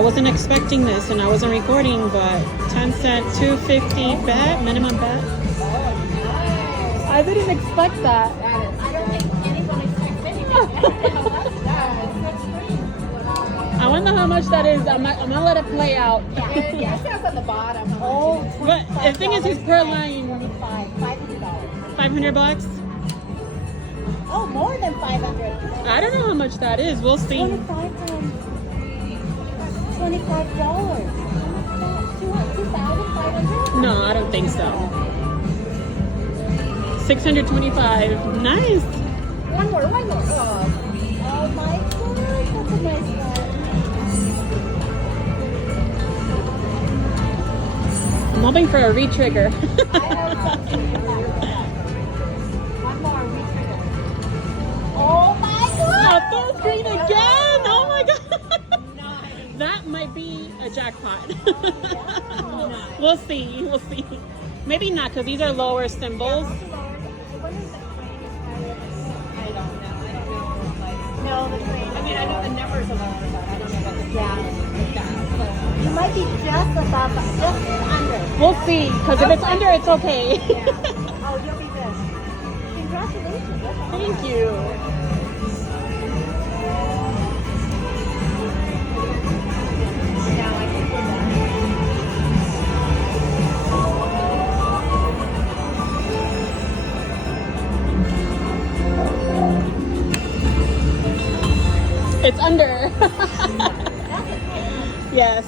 I wasn't expecting this and I wasn't recording, but 10 cent, 250 bet, minimum bet. I didn't expect that. I don't think anyone expects anything. I wonder how much that is. I'm gonna let it play out. Yeah, it says on the bottom. Oh, But the thing is, it's per line. $500. 500 bucks. Oh, more than 500. I don't know how much that is. We'll see. $25. $2,500. No, I don't think so. 625. Nice. One more. Oh my God, that's a nice one. I'm hoping for a re-trigger. I have something in that. One more, retrigger. Oh my God! Full screen again! Oh my God! Nice. That might be a jackpot. Nice. We'll see. We'll see. Maybe not, because these are lower symbols. No, the train. I mean, I know the numbers are lower, but I don't know what the jazz is that. You might be just above, just under. We'll see, because if it's under, it's okay. Yeah. Oh, you'll be good. Congratulations. That's awesome. Thank you. Now I think we're done. It's under. Yes.